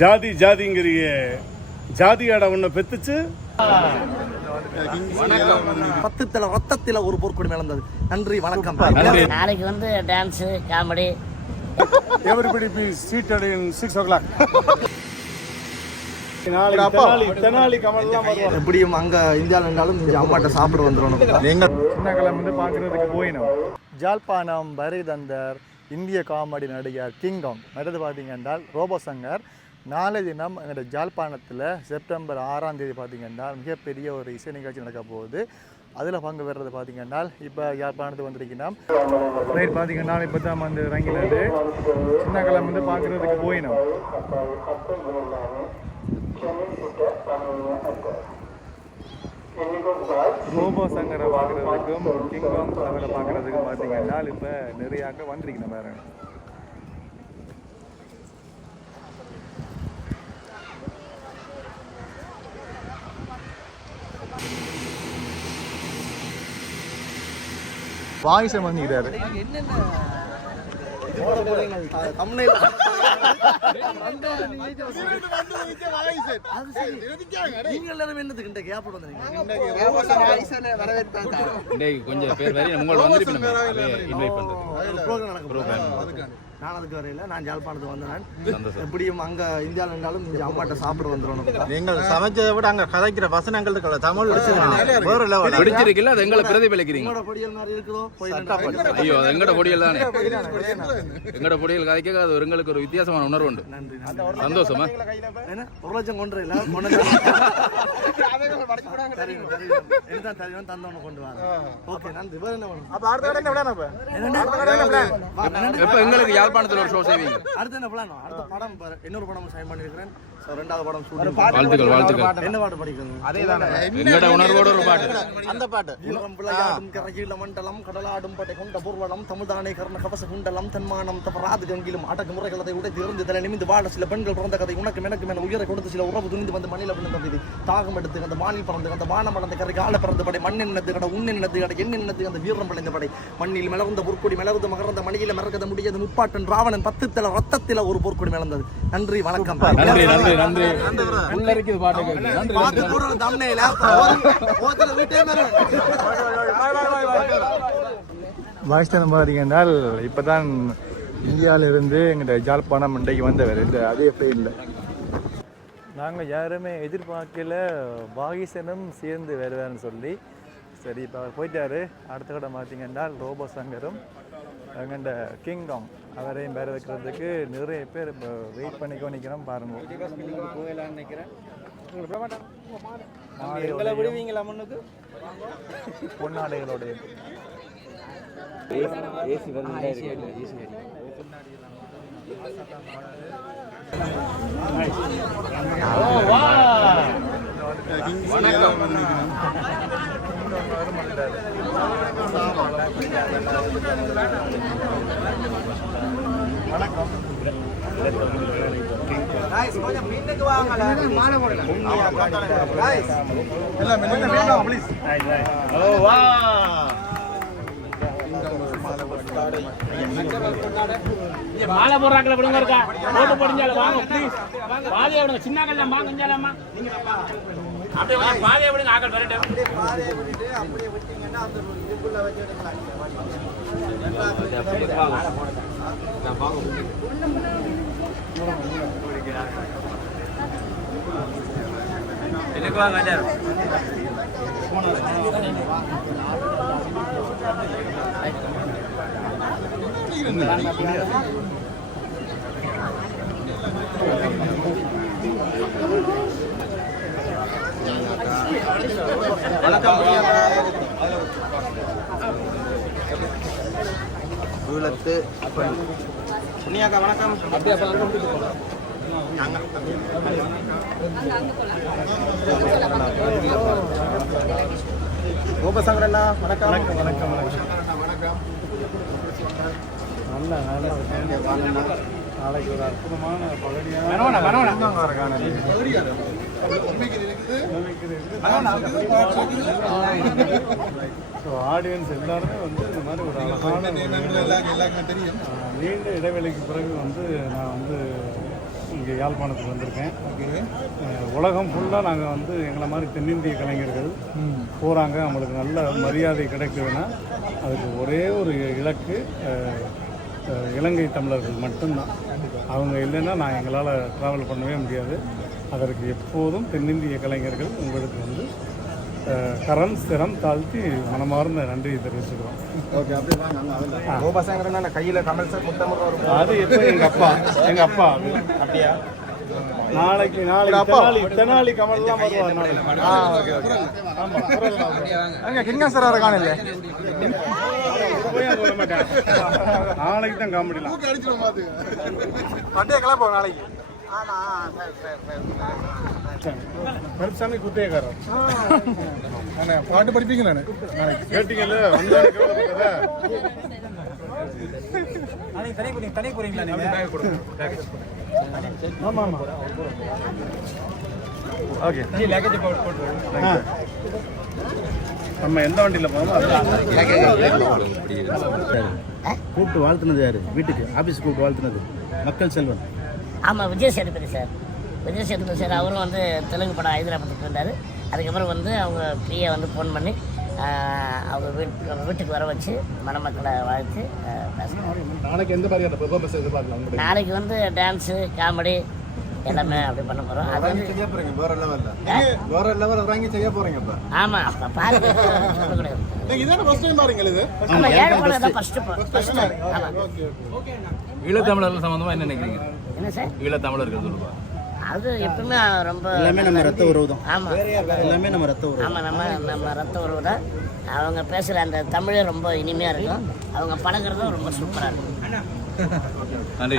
ஜாதி ஜாதிங்கிறிய. ஜாதியாட உன்னை பெத்துச்சு. பத்துத்துல ரத்தத்துல ஒரு போர்க்கொடி மேலந்தது. நன்றி வணக்கம். நாளைக்கு வந்து dance comedy everybody be seated in six o'clock நாளைக்கு தெனாலி தெனாலி கமல்லாம் வருவாங்க எப்படியும் அங்க இந்தியாவில் இருந்தாலும் அம்மாட்ட சாப்பிட வந்துடணும் போயினோம். ஜாழ்ப்பாணம் பரிதந்தர் இந்திய காமெடி நடிகர் கிங்காங் அடுத்து பார்த்தீங்க என்றால் ரோபோ சங்கர் நாளை தினம் எங்களோட ஜாழ்ப்பாணத்தில் செப்டம்பர் ஆறாம் தேதி பார்த்தீங்கன்னா மிகப்பெரிய ஒரு இசை நிகழ்ச்சி நடக்க போகுது. அதில் பங்கு பெறுறது பார்த்தீங்கன்னா இப்போ யாழ்ப்பாணத்துக்கு வந்திருக்கீங்கன்னா ரைட் பார்த்தீங்கன்னா இப்போ தான் வந்து இறங்கினது. சின்ன கிளம்பி வந்து பார்க்கறதுக்கு போயினோம். ரோபோ சங்கரை பார்க்குறதுக்கும் கிங்காங் அவரை பார்க்குறதுக்கும் பார்த்தீங்கன்னா இப்போ நிறையாக வந்திருக்கணும் வேறு வாய்ஸை இன்னைக்கு கொஞ்சம் பேர் வரையும் உங்களை இன்வைட் ப்ரோக்ராம் நடக்கும் நான் அதுக்கு வரையில நான் ஜாழ்ப்பாணத்துக்கு வந்தேன். சந்தோஷம். எப்படியும் அங்க இந்தியாவில் இருந்தாலும் இங்க அம்மாட்ட சாப்பிட வந்துடணும் நீங்கள் சமைச்சதை விட அங்க கதைக்கிற வசனங்கள் இருக்கல தமிழ் வேற லெவல் பிடிச்சிருக்குல்ல அது எங்களை பிரதிபலிக்கிறீங்க. உங்களோட பொடியல் மாதிரி நின்று ஐயோ எங்கட பொடியல் தானே. எங்கட பொடியல் கதைக்க அது ஒரு எங்களுக்கு ஒரு வித்தியாசமான உணர்வு உண்டு சந்தோஷமா? என்ன? ஒரு லட்சம் கொண்டு இல்ல தந்தவனை கொண்டு வாங்க. ஓகே நன்றி. அப்ப அடுத்த கடை என்ன? எப்ப எங்களுக்கு யாழ்ப்பாணத்துல ஒரு ஷோ செய்வீங்க. அடுத்து என்ன பிளான் அடுத்த படம் பாரு. இன்னொரு படம் சைன் பண்ணிருக்கிறேன். ரெண்டாவது படம். வாழ்த்துக்கள் வாழ்த்துக்கள். என்ன பாட்டு படிக்கிறது அதே தானே. எங்கட உணர்வோட ஒரு பாட்டு? அந்த பாட்டு. வீரம் விளையாடும் கரையில மண்டலம் கடலாடும் படை கொண்ட பூர்வலம் தமிழ்தானே கர்ண கவச குண்டலம் தன்மானம் தவறாது கங்கிலும் அடக்கு முறைகளதை உடைத்து இருந்து தலை நிமிந்து வாழ சில பெண்கள் பிறந்த கதை உனக்கு எனக்கு என உயிரை கொடுத்து சில உறவு துணிந்து வந்து மண்ணில விழுந்த விதி தாகம் எடுத்து அந்த வானில் பறந்து அந்த வானம் பறந்த கரை கால பிறந்த படை மண் என்னது கட உன் என்னது கட என் என்னது அந்த வீரம் விளைந்த படை. மண்ணில் மலர்ந்த பொற்கொடி மலர்ந்த மகர்ந்த மணியில மறக்கத முடியாது முப்பாட்டன் ராவணன் பத்துத்தல ரத்தத்தில ஒரு பொற்கொடி மலர்ந்தது நன்றி வணக்கம். நன்றி நன்றி நன்றி. உள்ள இருக்குது பாட்டு வீட்டே மேல. பார்த்தீங்கன்னா இப்போ தான் இந்தியாவிலிருந்து எங்கள்கிட்ட ஜாழ்ப்பாணம் இன்றைக்கு வந்தவர். இந்த அதே இல்லை. நாங்கள் யாருமே எதிர்பார்க்கல பாகிசனும் சேர்ந்து வருவார்னு சொல்லி. சரி இப்போ அவர் போயிட்டாரு. அடுத்த கடை பார்த்தீங்கன்னா ரோபோ சங்கரும் எங்கள்கிட்ட கிங்காங் அவரையும் பேர வைக்கிறதுக்கு நிறைய பேர் இப்போ வெயிட் பண்ணிக்கோ நிற்கிறோம் பாருங்க. எங்களை விடுவீங்களா முன்னுக்கு பொன்னாடைகளோடைய மாலை போடுறாங்களா விடுங்க இருக்கா? போட்டு போடுங்க வாங்க ப்ளீஸ் பாதையை விடுங்க சின்ன கல்லாம் வாங்க அப்படியே வாங்க பாதையை விடுங்க ஆக்கள் வரட்டும். புண்ணியாக்கா வணக்கம் கோபசங்கரண்ணா வணக்கம் வணக்கம் வணக்கம். வணக்கம். நல்ல நல்ல நாளைக்கு ஒரு அற்புதமான ஸோ ஆடியன்ஸ் எல்லாருமே வந்து இந்த மாதிரி ஒரு அழகான நீண்ட இடைவெளிக்கு பிறகு வந்து நான் வந்து இங்கே யாழ்ப்பாணத்துக்கு வந்திருக்கேன். உலகம் ஃபுல்லாக நாங்கள் வந்து எங்களை மாதிரி தென்னிந்திய கலைஞர்கள் போகிறாங்க நம்மளுக்கு நல்ல மரியாதை கிடைக்குதுன்னா அதுக்கு ஒரே ஒரு இலக்கு இலங்கை தமிழர்கள் மட்டும்தான். அவங்க இல்லைன்னா நான் எங்களால் ட்ராவல் பண்ணவே முடியாது. அதற்கு எப்போதும் தென்னிந்திய கலைஞர்கள் உங்களுக்கு வந்து கரம் சிரம் தாழ்த்தி மனமார்ந்த நன்றியை தெரிவிச்சுக்கிறோம். கையில் கமல் சார் அது எப்போ எங்கள் அப்பா? எங்கள் அப்பா அப்படியா? நாளைக்கு நாளைக்கு தெனாலி தெனாலி வருவார் நாளைக்கு. ஆ ஓகே ஓகே. ஆமாம் வருவார். அங்கே கிங்க சார் வர காணல. போய் சொல்ல மாட்டேன் நாளைக்கு. தான் காமெடிலாம் பட்டே கிளப்போம் நாளைக்கு குத்தேக்காரர் பாட்டு படிப்பீங்க நான் கேட்டீங்கல்ல? தனி ஓகே லக்கேஜ் போட்டு. நம்ம எந்த வண்டியில் போனோமோ கூப்பிட்டு வாழ்த்துனது யாரு? வீட்டுக்கு ஆபீஸ் கூப்பிட்டு வாழ்த்துனது. மக்கள் செல்வன். ஆமாம் விஜய் சேதுபதி சார். விஜய் சேதுபதி சார் அவரும் வந்து தெலுங்கு படம் ஹைதராபாத்துக்கு இருந்தார். அதுக்கப்புறம் வந்து அவங்க பிஏ வந்து ஃபோன் பண்ணி அவங்க வீட்டு அவங்க வீட்டுக்கு வர வச்சு மணமக்களை வாழ்த்து நாளைக்கு எந்த மாதிரியான நாளைக்கு வந்து டான்ஸு காமெடி எல்லாமே அப்படி பண்ண போகிறோம் அது வந்து செய்ய போறீங்க வேற லெவல்ல வேற லெவல் வாங்கி செய்ய போறீங்க இப்ப. அப்போ பாருங்க. சொல்லக்கூடாது இதான ஃபர்ஸ்ட் டைம் பாருங்க இது. ஆமாம் ஏழு படம் தான் சம்பந்தமா என்ன நினைக்கிறீங்க? என்ன சார்? சொல்லுவா அது எப்பவுமே ரொம்ப எல்லாமே நம்ம ரத்த உறவு தான் ஆமாம் எல்லாமே நம்ம ரத்த உறவு. ஆமாம் நம்ம நம்ம ரத்த உறவு தான். அவங்க பேசுகிற அந்த தமிழே ரொம்ப இனிமையாக இருக்கும். அவங்க பழகுறதும் ரொம்ப சூப்பராக இருக்கும். நன்றி.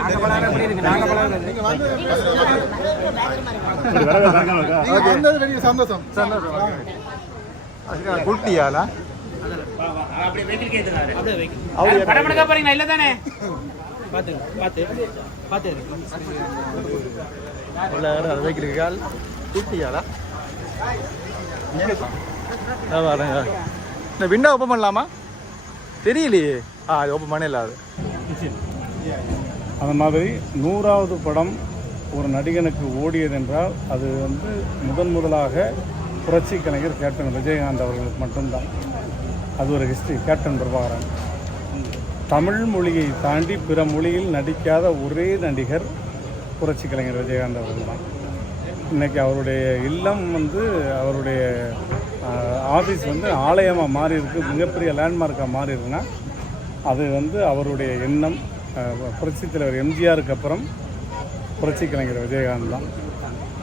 சந்தோஷம். சந்தோஷம் குட்டியாலா இல்ல தானே? உள்ள வைக்கிறீர்கள் குட்டியாலா பாருங்க இந்த விண்டோ ஓப்பன் பண்ணலாமா? தெரியலையே. ஆ அது ஓப்பன் பண்ணல அது. அந்த மாதிரி நூறாவது படம் ஒரு நடிகனுக்கு ஓடியது என்றால் அது வந்து முதன் முதலாக புரட்சி கலைஞர் கேப்டன் விஜயகாந்த் அவர்களுக்கு மட்டும்தான். அது ஒரு ஹிஸ்ட்ரி கேப்டன் பிரபாகரன். தமிழ் மொழியை தாண்டி பிற மொழியில் நடிக்காத ஒரே நடிகர் புரட்சி கலைஞர் விஜயகாந்த் அவர்கள் தான் இன்றைக்கி அவருடைய இல்லம் வந்து அவருடைய ஆஃபீஸ் வந்து ஆலயமாக மாறி இருக்குது மிகப்பெரிய லேண்ட்மார்க்காக மாறி இருக்குன்னா அது வந்து அவருடைய எண்ணம் புரட்சி தலைவர் எம்ஜிஆருக்கு அப்புறம் புரட்சி கலைஞர் விஜயகாந்த் தான்.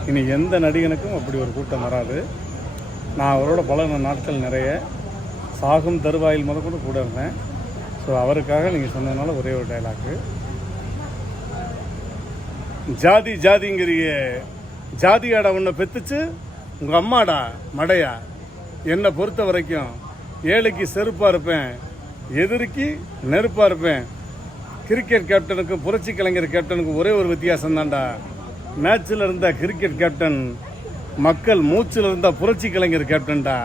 இனி எந்த நடிகனுக்கும் அப்படி ஒரு கூட்டம் வராது. நான் அவரோட பல நாட்கள் நிறைய சாகும் தருவாயில் முதற்கொண்டு கூட இருந்தேன். ஸோ அவருக்காக நீங்கள் சொன்னதுனால ஒரே ஒரு டைலாக்கு ஜாதி ஜாதிங்கிறிய ஜாதியாடா உன்னை பெத்துச்சு உங்கள் அம்மாடா மடையா? என்னை பொறுத்த வரைக்கும் ஏழைக்கு செருப்பாக இருப்பேன் எதிரிக்கு நெருப்பாக இருப்பேன் கிரிக்கெட் கேப்டனுக்கும் புரட்சி கலைஞர் கேப்டனுக்கும் ஒரே ஒரு வித்தியாசம் தான்டா மேட்ச்சில் இருந்த கிரிக்கெட் கேப்டன் மக்கள் மூச்சில் இருந்த புரட்சி கலைஞர் கேப்டன்டா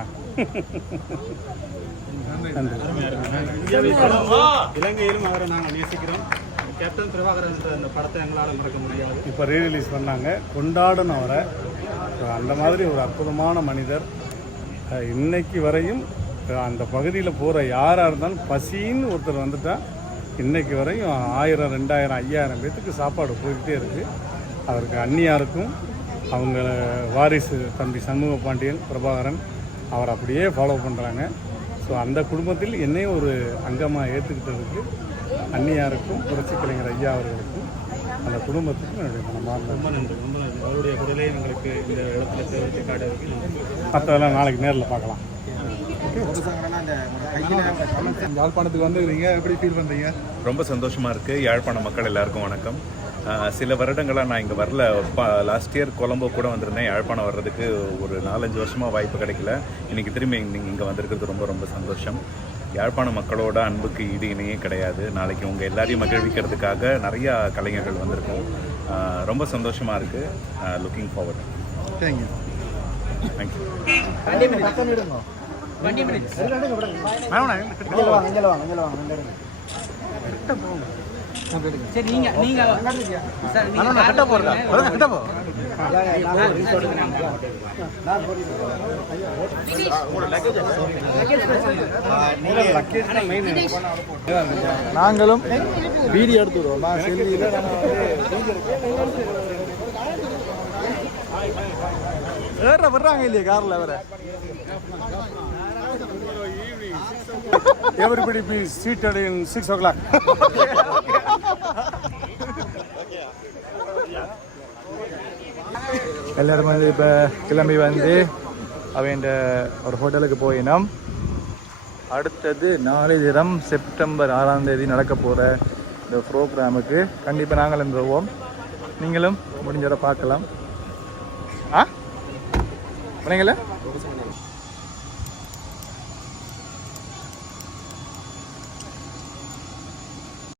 இலங்கையிலும் அவரை நாங்கள் நேசிக்கிறோம். கேப்டன் பிரபாகரன் அந்த படத்தை எங்களால் மறக்க முடியாது. இப்போ ரீரிலீஸ் பண்ணாங்க. கொண்டாடணும் அவரை. அந்த மாதிரி ஒரு அற்புதமான மனிதர் இன்னைக்கு வரையும் அந்த பகுதியில் போகிற யாராக இருந்தாலும் பசின்னு ஒருத்தர் வந்துட்டா இன்னைக்கு வரையும் ஆயிரம் ரெண்டாயிரம் ஐயாயிரம் பேத்துக்கு சாப்பாடு போய்கிட்டே இருக்குது அவருக்கு அந்நியாருக்கும் அவங்க வாரிசு தம்பி சண்முக பாண்டியன் பிரபாகரன் அவர் அப்படியே ஃபாலோ பண்ணுறாங்க ஸோ அந்த குடும்பத்தில் என்னையும் ஒரு அங்கமாக ஏற்றுக்கிட்டதுக்கு அந்நியாருக்கும் புரட்சி கலைஞர் ஐயா அவர்களுக்கும் அந்த குடும்பத்துக்கும் என்னுடைய மனமார்ந்த ரொம்ப நன்றி. ரொம்ப நன்றி. அவருடைய குரலே எங்களுக்கு இந்த இடத்துல தெரிவித்து மற்றதெல்லாம் நாளைக்கு நேரில் பார்க்கலாம். யாழ்ப்பாணத்துக்கு வந்து நீங்கள் எப்படி ஃபீல் பண்ணுறீங்க ரொம்ப சந்தோஷமாக இருக்குது யாழ்ப்பாண மக்கள் எல்லாருக்கும் வணக்கம். சில வருடங்களாக நான் இங்கே வரல. லாஸ்ட் இயர் கொலம்போ கூட வந்திருந்தேன். யாழ்ப்பாணம் வர்றதுக்கு ஒரு நாலஞ்சு வருஷமாக வாய்ப்பு கிடைக்கல. இன்னைக்கு திரும்பி நீங்கள் இங்கே வந்திருக்கிறது ரொம்ப ரொம்ப சந்தோஷம். யாழ்ப்பாண மக்களோட அன்புக்கு ஈடு இணையே கிடையாது. நாளைக்கு உங்கள் எல்லாரையும் மகிழ்விக்கிறதுக்காக நிறையா கலைஞர்கள் வந்திருக்கோம். ரொம்ப சந்தோஷமாக இருக்குது லுக்கிங் ஃபார்வர்ட் தேங்க்யூ தேங்க்யூ வாங்க இங்கே வாங்க இங்கே வாங்க சரி நீங்க நீங்க சார் நீங்க கட்ட போறதா கட்ட போ நாங்களும் வீடியோ எடுத்துருவோம் நான் செல்லியில் வேற வர்றாங்க இல்லையா காரில் வேற everybody be seated in six o'clock. எல்லாரும் வந்து இப்போ கிளம்பி வந்து அவன் ஒரு ஹோட்டலுக்கு போயினோம். அடுத்தது நாலு தினம் செப்டம்பர் ஆறாம் தேதி நடக்க போகிற இந்த ப்ரோக்ராமுக்கு கண்டிப்பாக நாங்களும் போவோம். நீங்களும் முடிஞ்சவரை பார்க்கலாம். ஆ? பண்ணீங்களா